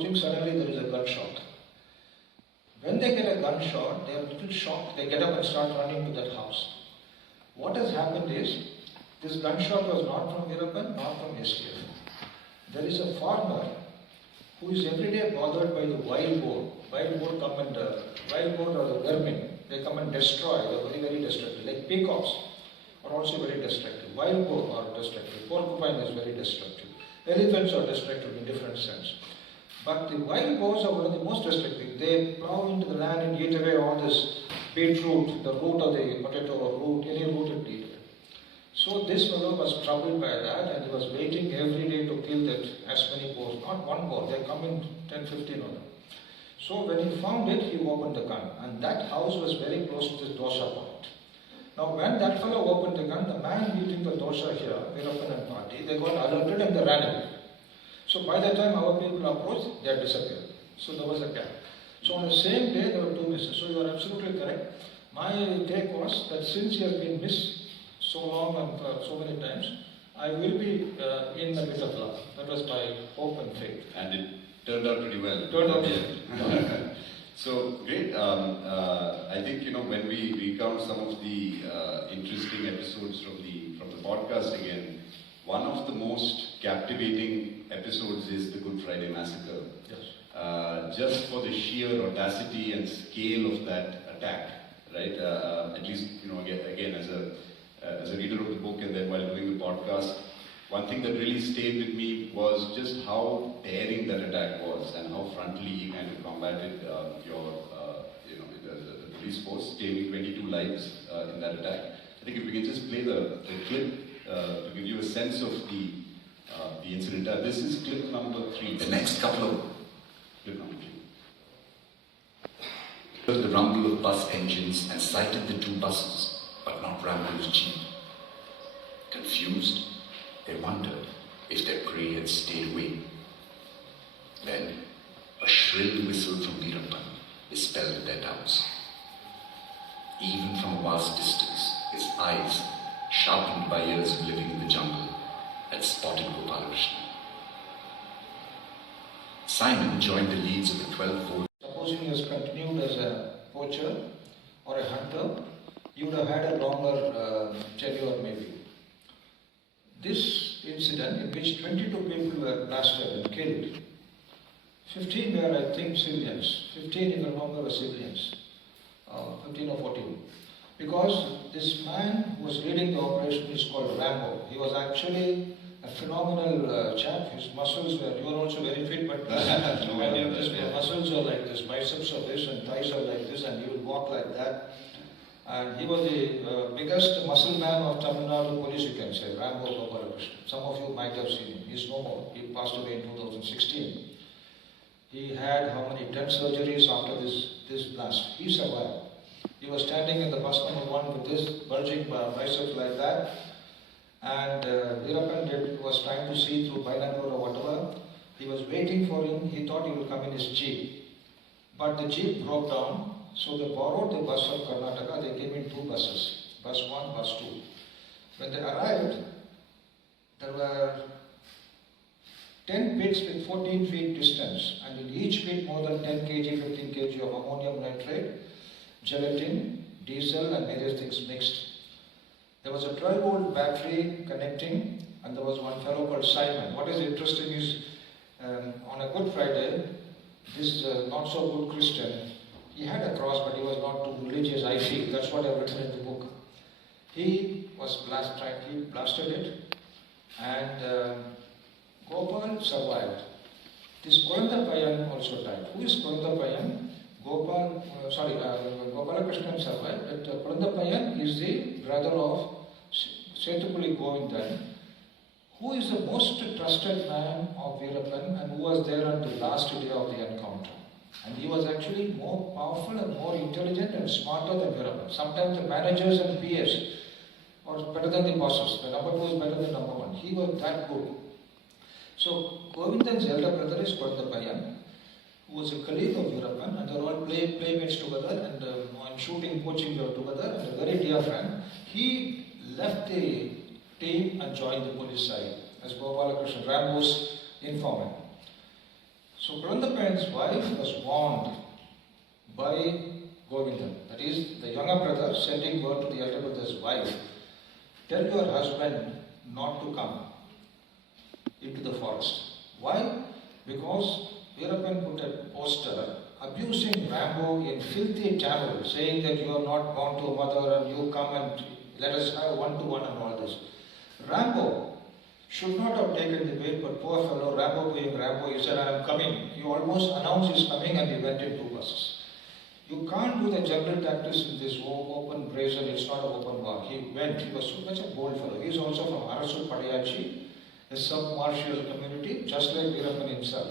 poaching, suddenly there is a gunshot. When they get a gunshot, they are a little shocked. They get up and start running to that house. What has happened is, this gunshot was not from Veerappan, not from STF. There is a farmer who is every day bothered by the wild boar. Wild boar come and, wild boar or the vermin, they come and destroy, they are very, very destructive. Like peacocks are also very destructive. Wild boar are destructive. Porcupine is very destructive. Elephants are destructive in different sense. But the wild boars are one of the most destructive. They plow into the land and eat away all this beetroot, the root of the potato or root, any root it eat. So this fellow was troubled by that and he was waiting every day to kill that as many boars. Not one boar, they come in 10, 15 of them. So when he found it, he opened the gun. And that house was very close to this dosha point. Now when that fellow opened the gun, the man eating the dosha here, Veerappan and Padi, they got alerted and they ran away. So by the time our people approached, they had disappeared. So there was a gap. So on the same day, there were two misses. So you are absolutely correct. My take was that since he has been missed so long and so many times, I will be in the bit of luck. That was my hope and faith. And it turned out pretty well. Turned out well. So great. I think when we recount some of the interesting episodes from the podcast again, one of the most captivating episodes is the Good Friday Massacre. Yes. Just for the sheer audacity and scale of that attack, right? At least again as a reader of the book and then while doing the podcast, one thing that really stayed with me was just how daring that attack was and how frontally he kind of combated the police force, saving 22 lives in that attack. I think if we can just play the clip to give you a sense of the incident. This is clip number 3. The next couple of clip number 3. Heard the rumble of bus engines and sighted the two buses, but not Rambo's jeep. Confused, they wondered if their prey had stayed away. Then, a shrill whistle from Veerappan dispelled their doubts. Even from a vast distance, his eyes, sharpened by years of living in the jungle, had spotted Gopinatham. Simon joined the leads of the 12 boats. Supposing he has continued as a poacher or a hunter, you would have had a longer tenure maybe. This incident in which 22 people were blasted and killed, 15 were I think civilians, 15 if I remember were civilians, 15 or 14. Because this man who was leading the operation is called Rambo. He was actually a phenomenal chap. His muscles were, you are also very fit, but his muscles are like this, biceps are this and thighs are like this, and he would walk like that. And he was the biggest muscle man of Tamil Nadu police, you can say, Rambo Gopinatham. Some of you might have seen him. He's no more. He passed away in 2016. He had how many 10 surgeries after this blast. He survived. He was standing in the bus number 1 with this bulging biceps like that. And Veerappan was trying to see through binocular or whatever. He was waiting for him. He thought he would come in his jeep. But the jeep broke down. So they borrowed the bus of Karnataka. They came in 2 buses. Bus 1, bus 2. When they arrived, there were 10 pits with 14 feet distance. And in each pit more than 10 kg, 15 kg of ammonium nitrate, gelatin, diesel and various things mixed. There was a 12-volt battery connecting, and there was one fellow called Simon. What is interesting is, on a Good Friday, this not-so-good Christian, he had a cross, but he was not too religious, I feel. That's what I've written in the book. He blasted it, and Gopal survived. This Korandapayan also died. Who is Korandapayan? Gopalakrishnan survived, but Korandapayan is the brother of Setupulli Govindan, who is the most trusted man of Veerappan and who was there on the last day of the encounter. And he was actually more powerful and more intelligent and smarter than Veerappan. Sometimes the managers and PS are better than the bosses. The number 2 is better than number 1. He was that good. So Govindan's elder brother is Korandapayan, who was a colleague of Veerappan, and they were all playmates together and on shooting, poaching together, and a very dear friend. He left the team and joined the police side as Gopalakrishnan, Rambo's informant. So Kulandapayan's wife was warned by Govindan, that is, the younger brother sending word to the elder brother's wife, tell your husband not to come into the forest. Why? Because Veerappan put a poster abusing Rambo in filthy Tamil, saying that you are not born to a mother and you come and let us have one-to-one and all this. Rambo should not have taken the bait, but poor fellow, Rambo being Rambo, he said, I am coming. He almost announced his coming and he went in 2 buses. You can't do the jungle tactics in this open brazen, it's not an open bar. He went, he was such a bold fellow. He is also from Arasu Padayachi, a sub-martial community, just like Veerappan himself.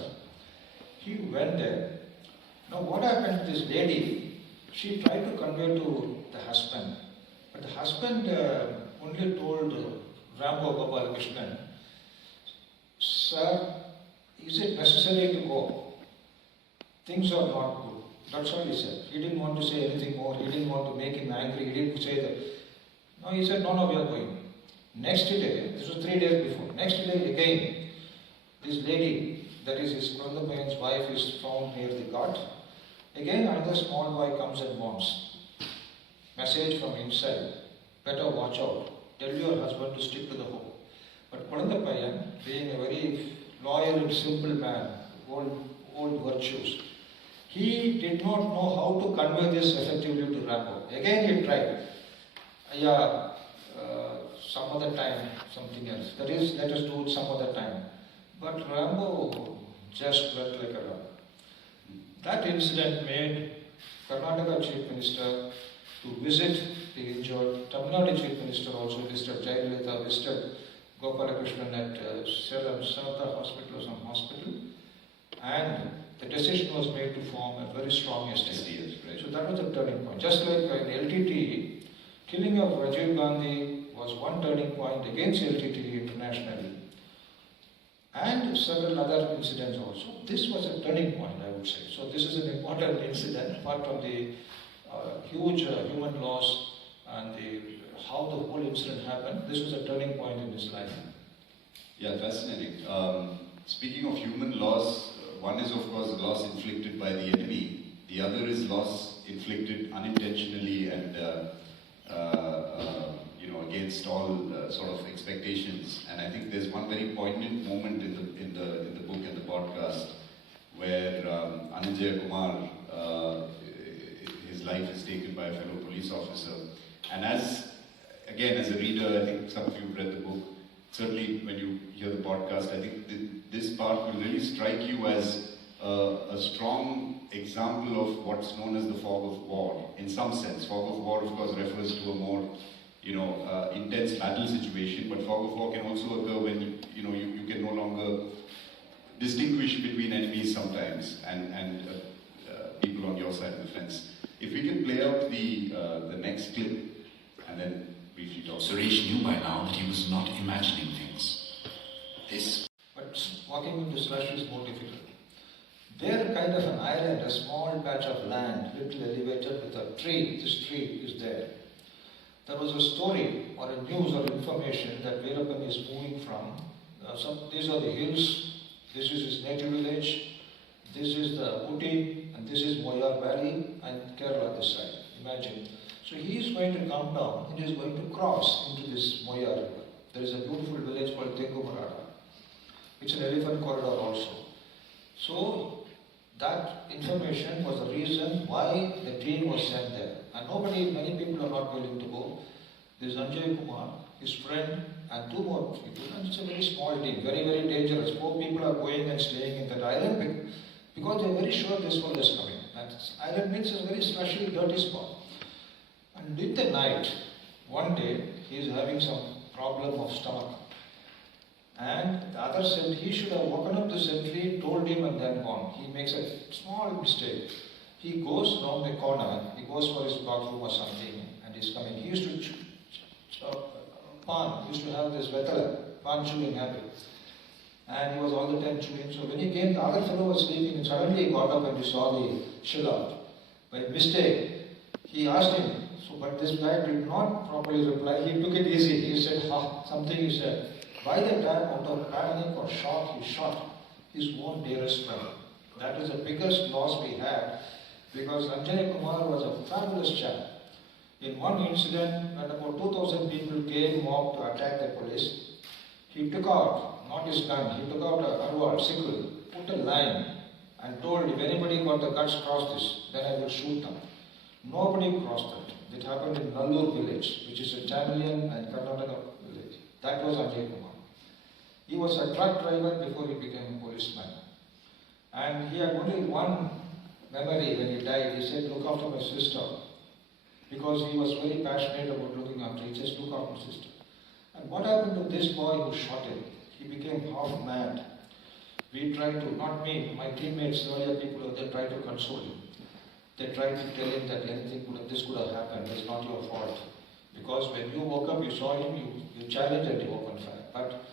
He went there. Now what happened to this lady? She tried to convey to the husband, but the husband only told Rambo Gopalakrishnan, sir, is it necessary to go? Things are not good. That's all he said. He didn't want to say anything more. He didn't want to make him angry. He didn't say that. No, he said, no, we are going. Next day, this was 3 days before. Next day again, this lady, that is his Kulandapayan's wife, is found near the ghat. Again, another small boy comes and warns. Message from inside. Better watch out. Tell your husband to stick to the home. But Kulandapayan, being a very loyal and simple man, old virtues, he did not know how to convey this effectively to Rambo. Again he tried. Some other time, something else. That is, let us do it some other time. But Rambo just went like a dog. That incident made Karnataka Chief Minister to visit the injured. Tamil Nadu Chief Minister also visited Jayalalitha, visited Gopalakrishnan at Salem Samata Hospital or some hospital. And the decision was made to form a very strong STS. Right? So that was a turning point. Just like in LTTE, killing of Rajiv Gandhi was one turning point against LTTE internationally. And several other incidents also. This was a turning point, I would say. So this is an important incident, apart from the huge human loss and how the whole incident happened. This was a turning point in his life. Yeah, fascinating. Speaking of human loss, one is of course loss inflicted by the enemy. The other is loss inflicted unintentionally and against all sort of expectations. And I think there's one very poignant moment in the book and the podcast where Vijay Kumar, his life is taken by a fellow police officer. And as a reader, I think some of you have read the book. Certainly when you hear the podcast, I think this part will really strike you as a strong example of what's known as the fog of war. In some sense, fog of war, of course, refers to a more intense battle situation, but fog of war can also occur when you can no longer distinguish between enemies sometimes and people on your side of the fence. If we can play out the next clip and then briefly talk. Suresh knew by now that he was not imagining things. But walking into slush is more difficult. They're kind of an island, a small patch of land, little elevated with a tree. This tree is there. There was a story or a news or information that Veerappan is moving from. These are the hills, this is his native village, this is the Uti, and this is Moyar Valley, and Kerala this side. Imagine. So he is going to come down and he is going to cross into this Moyar river. There is a beautiful village called Tengumarada. It's an elephant corridor also. So that information was the reason why the team was sent there. And many people are not willing to go. There is Vijay Kumar, his friend, and 2 more people. And it's a very small team, very, very dangerous. 4 people are going and staying in that island because they are very sure this one is coming. That island means a very slushy, dirty spot. And in the night, one day, he is having some problem of stomach. And the other said he should have woken up the sentry, told him, and then gone. He makes a small mistake. He goes around the corner, he goes for his bathroom or something, and he's coming. He used to pan, he used to have this vetala, pan chewing habit. And he was all the time chewing. So when he came, the other fellow was sleeping, and suddenly he got up and he saw the shootout. By mistake, he asked him, but this guy did not properly reply. He took it easy. He said, something he said. By the time, out of panic or shock, he shot his own dearest friend. that is the biggest loss we had, because Vijay Kumar was a fabulous chap. In one incident, when about 2,000 people came mob to attack the police, he took out, not his gun, he took out a arwal, sickle, put a line, and told if anybody got the guts cross this, then I will shoot them. Nobody crossed it. It happened in Nadu village, which is a Tamilian and Karnataka village. That was Vijay Kumar. He was a truck driver before he became a policeman. And he had only one memory when he died. He said, look after my sister. Because he was very passionate about looking after. He just look after his sister. And what happened to this boy who shot him? He became half mad. We tried to, not me, my teammates, earlier people, they tried to console him. They tried to tell him that this could have happened, it's not your fault. Because when you woke up, you saw him, you challenged and you opened fire. But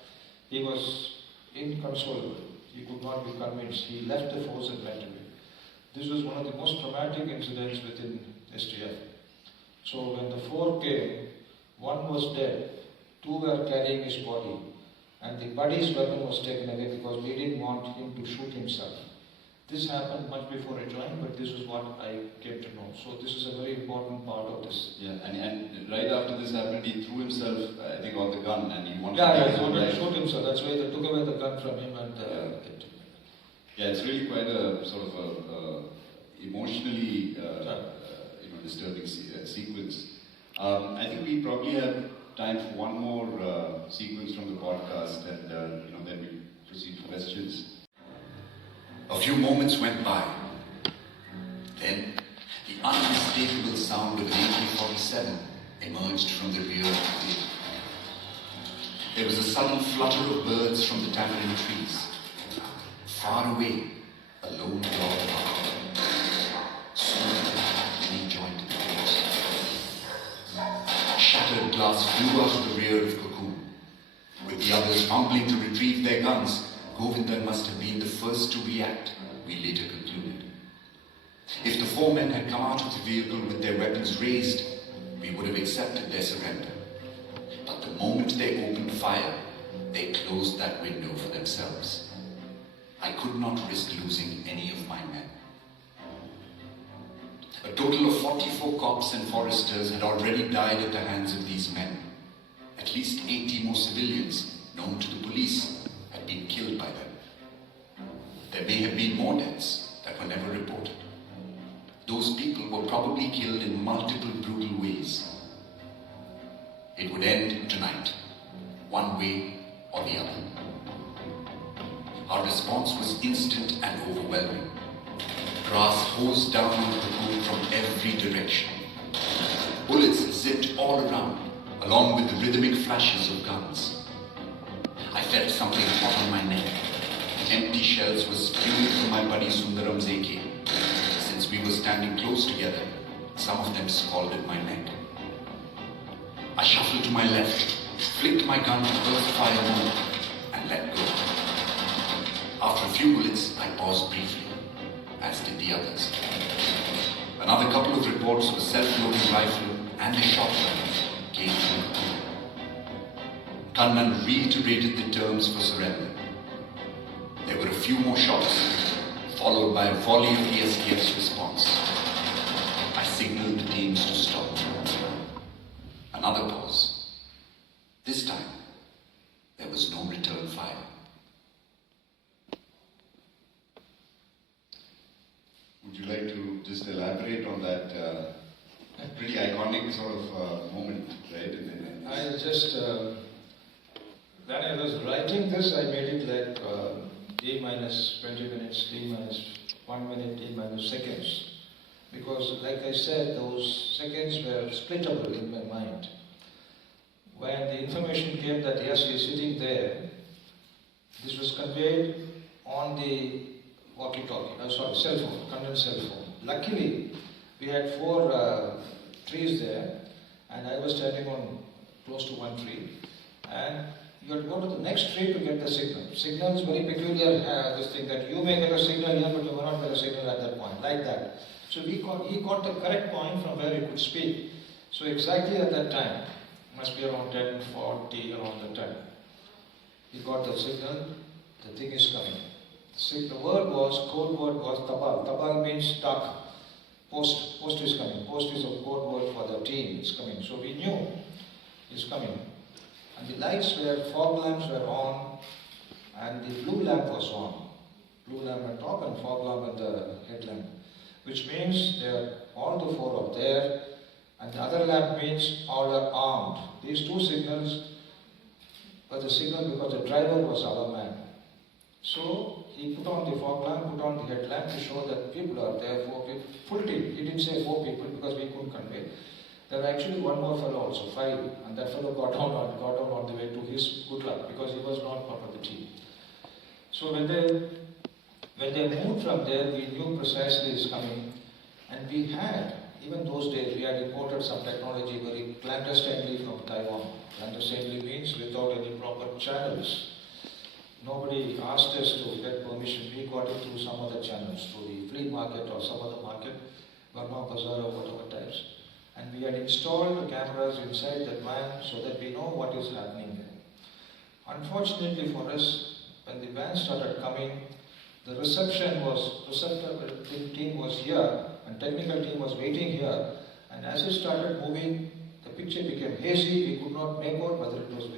he was inconsolable. He could not be convinced. He left the force and went away. This was one of the most traumatic incidents within STF. So when the four came, one was dead, two were carrying his body, and the Padi's weapon was taken away because we didn't want him to shoot himself. This happened much before I joined, but this is what I came to know. So this is a very important part of this. Yeah, and right after this happened, he threw himself, I think, on the gun, and he wanted he wanted to shoot himself. That's why they took away the gun from him and yeah, it's really quite a sort of a emotionally disturbing sequence. I think we probably have time for one more sequence from the podcast, and then we proceed to questions. A few moments went by. Then, the unmistakable sound of an AK-47 emerged from the rear of the vehicle. There was a sudden flutter of birds from the tamarind trees. Far away, a lone dog barked. Soon, he joined the chorus. Shattered glass flew out of the rear of Cocoon. With the others fumbling to retrieve their guns, Govindan must have been the first to react, we later concluded. If the four men had come out of the vehicle with their weapons raised, we would have accepted their surrender. But the moment they opened fire, they closed that window for themselves. I could not risk losing any of my men. A total of 44 cops and foresters had already died at the hands of these men. At least 80 more civilians, known to the police, had been killed by them. There may have been more deaths that were never reported. Those people were probably killed in multiple brutal ways. It would end tonight, one way or the other. Our response was instant and overwhelming. Grass hosed down on the Cocoon from every direction. Bullets zipped all around, along with the rhythmic flashes of guns. I felt something hot on my neck. Empty shells were spewing from my buddy Sundaram's AK. Since we were standing close together, some of them scalded my neck. I shuffled to my left, flicked my gun to burst fire mode, and let go. After a few bullets, I paused briefly, as did the others. Another couple of reports of a self-loading rifle and a shotgun came from the Cocoon. Gunman reiterated the terms for surrender. There were a few more shots, followed by a volley of the SKF's response. I signaled the teams to stop. Another pause. This time, there was no return fire. Would you like to just elaborate on that pretty iconic sort of moment, right? I just, when I was writing this, I made it like D minus 20 minutes, D minus 1 minute, D minus seconds. Because like I said, those seconds were splittable in my mind. When the information came that yes, he is sitting there, this was conveyed on the walkie-talkie, cell phone, condensed cell phone. Luckily, we had 4 trees there, and I was standing on close to one tree, and you had to go to the next tree to get the signal. Signal is very peculiar, this thing that you may get a signal here, but you may not get a signal at that point, like that. So he got the correct point from where he could speak. So exactly at that time, must be around 10:40, around that time, he got the signal, the thing is coming. See, the word was, code word was tabal. Tabal means duck. Post is coming. Post is a code word for the team. It's coming. So we knew it's coming. And the lights were, fog lamps were on, and the blue lamp was on. Blue lamp at top and fog lamp at the headlamp. Which means all the four are there, and the other lamp means all are armed. These two signals were the signal because the driver was our man. So he put on the fog lamp, put on the headlamp to show that people are there, 4 people, full team. He didn't say 4 people because we couldn't convey. There were actually one more fellow also, 5, and that fellow got down on the way to his good luck because he was not part of the team. So when they moved from there, we knew precisely it's coming, and we had, even those days, we had imported some technology very clandestinely from Taiwan. Clandestinely means without any proper channels. Nobody asked us to get permission. We got it through some other channels, through the flea market or some other market, Burma Bazaar or whatever types. And we had installed the cameras inside the van so that we know what is happening there. Unfortunately for us, when the van started coming, the reception team was here and technical team was waiting here, and as it started moving, the picture became hazy. We could not make out whether it was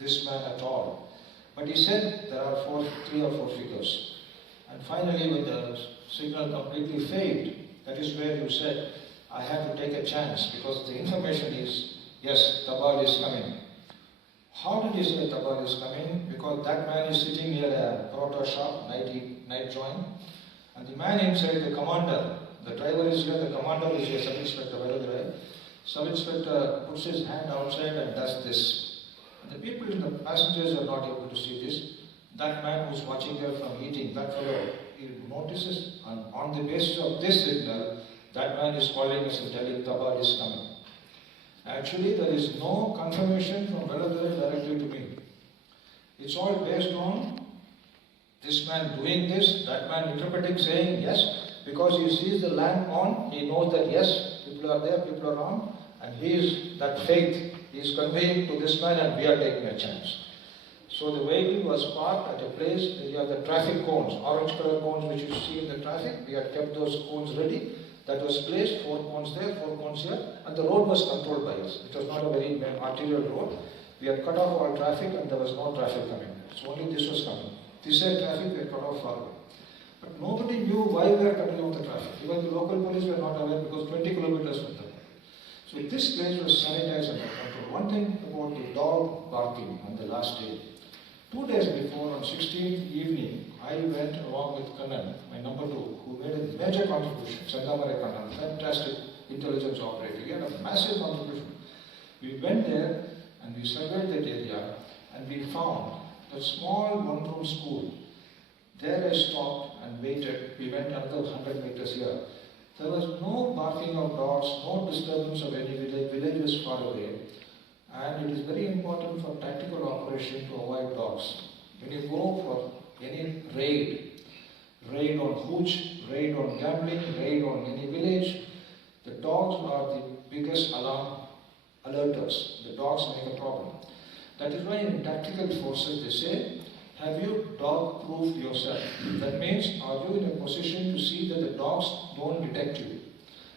this man at all. But he said there are 3 or 4 figures. And finally, when the signal completely failed, that is where you said, I had to take a chance because the information is, yes, Tabal is coming. How did you say Tabal is coming? Because that man is sitting near a paratha shop, night joint, and the man inside, the commander, the driver is here, the commander is here, Sub-Inspector Veerappan. Sub-Inspector puts his hand outside and does this. And the people in the passengers are not able to see this. That man who's watching there from eating, that fellow, he notices, and on the basis of this signal, that man is calling us and telling Tabal is coming. Actually, there is no confirmation from Veerappan directly to me. It's all based on this man doing this, that man interpreting, saying yes, because he sees the lamp on, he knows that yes, people are there, people are on, and he is that faith. He is conveying to this man and we are taking a chance. So the vehicle was parked at a place where you have the traffic cones, orange color cones which you see in the traffic. We had kept those cones ready. That was placed, 4 cones there, 4 cones here, and the road was controlled by us. It was not a very arterial road. We had cut off all traffic and there was no traffic coming. So only this was coming. This side traffic we had cut off far away. But nobody knew why we were cutting off the traffic. Even the local police were not aware because 20 kilometers from them. So this place was sanitized and controlled. One thing about the dog barking on the last day. 2 days before, on 16th evening, I went along with Kannan, my number 2, who made a major contribution, Sangamare Kannan, fantastic intelligence operator. He had a massive contribution. We went there and we surveyed that area and we found a small one-room school. There I stopped and waited. We went another 100 meters here. There was no barking of dogs, no disturbance of any village. Village was far away. And it is very important for tactical operation to avoid dogs. When you go for any raid on hooch, raid on gambling, raid on any village, the dogs are the biggest alarm alerters. The dogs make a problem. That is why in tactical forces they say, have you dog-proofed yourself? That means, are you in a position to see that the dogs don't detect you?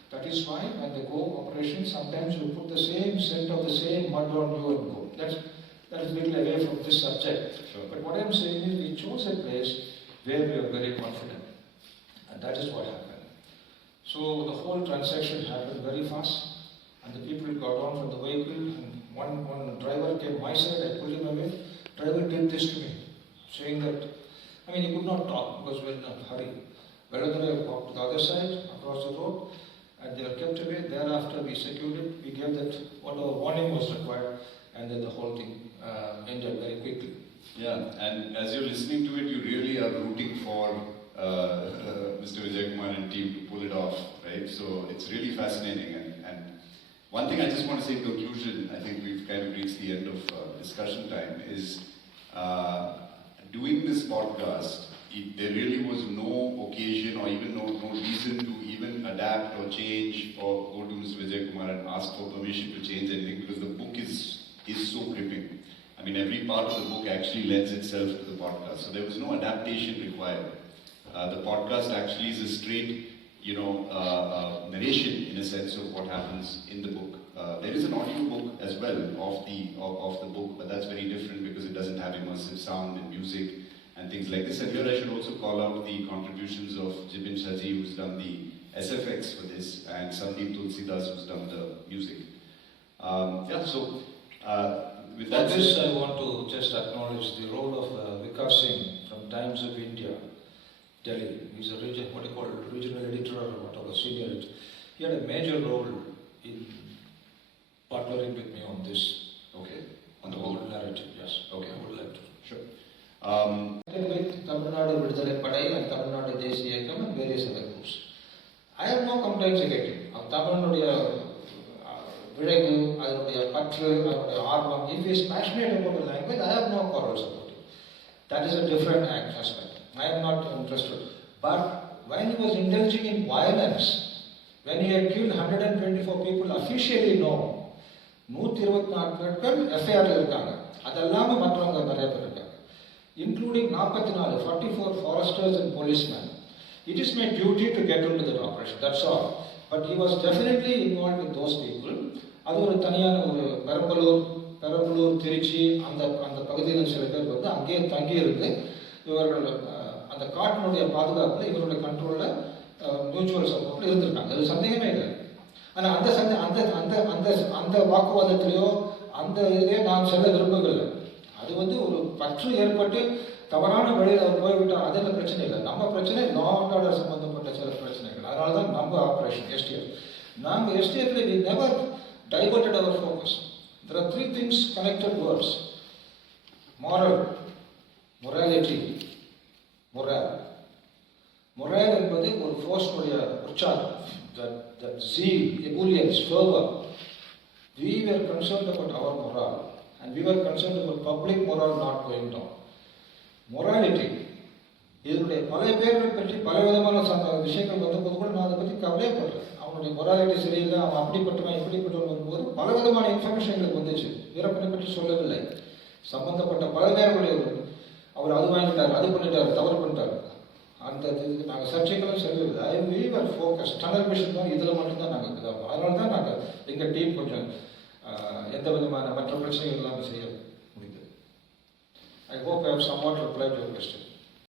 That is why when they go operation, sometimes you put the same scent of the same mud on you and go. That is a little away from this subject. Sure. But what I am saying is we chose a place where we are very confident. And that is what happened. So the whole transaction happened very fast. And the people got on from the vehicle. And one driver came my side, I pulled him away. Driver did this to me, saying that, he could not talk because we were in a hurry. Veerappan walked to the other side, across the road. And they were kept away. Thereafter, we secured it. We gave that whatever warning was required, and then the whole thing ended very quickly. Yeah, and as you're listening to it, you really are rooting for Mr. Vijay Kumar and team to pull it off, right? So it's really fascinating. And one thing I just want to say in conclusion, I think we've kind of reached the end of discussion time, is doing this podcast, there really was no occasion or even no reason to even adapt or change or go to Mr. Vijay Kumar and ask for permission to change anything, because the book is so gripping. Every part of the book actually lends itself to the podcast. So there was no adaptation required. The podcast actually is a straight, narration in a sense of what happens in the book. There is an audio book as well of the book, but that's very different because it doesn't have immersive sound and music and things like this. And here I should also call out the contributions of Jibin Shaji, who's done the SFX for this, and Sandeep Tulsidas, who's done the music. With that this, I want to just acknowledge the role of Vikas Singh from Times of India, Delhi. He's a regional editor or whatever, senior editor. He had a major role in partnering with me on this. Okay. On the whole narrative, yes. Okay. I would like to. Sure. With Tamil Nadu Viduthalai Padai and Tamil Nadu Desi Ekam and various other groups. I have no complaints against it. Tamil Nadu Viragu, Patru, Arvam. If he is passionate about the language, I have no quarrels about it. That is a different aspect. I am not interested. But when he was indulging in violence, when he had killed 124 people officially known, 124 பேர்கள் எஃப்ஐஆர்ல இருக்காங்க. அதெல்லாம் மற்றவங்க நிறைய பேர் இருக்காங்க. Including 44 foresters and policemen. It is my duty to get into that operation. That's all. But he was definitely involved with those people. அது ஒரு தனியான ஒரு பெரம்பலூர் திருச்சி அந்த பகுதியில் சில பேர் வந்து அங்கேயே தங்கி இருந்து இவர்கள் அந்த காட்டினுடைய பாதுகாப்பில் இவருடைய கண்ட்ரோலில் மியூச்சுவல் சப்போர்ட்டில் இருந்திருக்காங்க. அது சந்தேகமே இல்லை. ஆனால் அந்த வாக்குவாதத்திலேயோ அந்த இதிலே நாம் செல்ல விரும்பவில்லை. அது வந்து ஒரு பற்று ஏற்பட்டு தவறான வழியில் அவர் போய்விட்டார், அதில் பிரச்சனை இல்லை. நம்ம பிரச்சனை லா அண்ட் ஆர்டர் சம்பந்தப்பட்ட சில பிரச்சனைகள். அதனால தான் நம்ம ஆப்ரேஷன் எஸ்டிஎஃப். நாங்கள் எஸ்டிஎஃப்ல we never diverted our focus. There are 3 things connected words: morality, moral என்பது ஒரு ஃபோர்ஸ்னுடைய உற்சாகம், that zeal, ebullience, fervor. We were concerned about our morale and we were concerned about public morale not going down. Morality, இதனுடைய பல பேர்கள் பற்றி பல விதமான விஷயங்கள் வந்தபோது கூட நான் அதை பற்றி கவலைப்படுறேன். அவனுடைய மொராலிட்டி சரியில்லை, அவன் அப்படிப்பட்டவன் இப்படிப்பட்டவன் வரும்போது பல விதமான இன்ஃபர்மேஷன் எங்களுக்கு வந்துச்சு. வீரப்பனை பற்றி சொல்லவில்லை, சம்பந்தப்பட்ட பல பேர்களுடைய அவர் அது வாங்கிட்டார், அது பண்ணிட்டார், தவறு பண்ணிட்டார், அந்த இது நாங்கள் சர்ச்சைகளும் சொல்லவில்லை. we were focused. Tunnel mission தான் இதில் மட்டும்தான் நாங்கள் இதாகும். அதனால தான் நாங்கள் எங்கள் டீம் கொஞ்சம் எந்த விதமான மற்ற பிரச்சனைகள் இல்லாமல் செய்ய முடிந்தது. I hope I have somewhat replied to your question.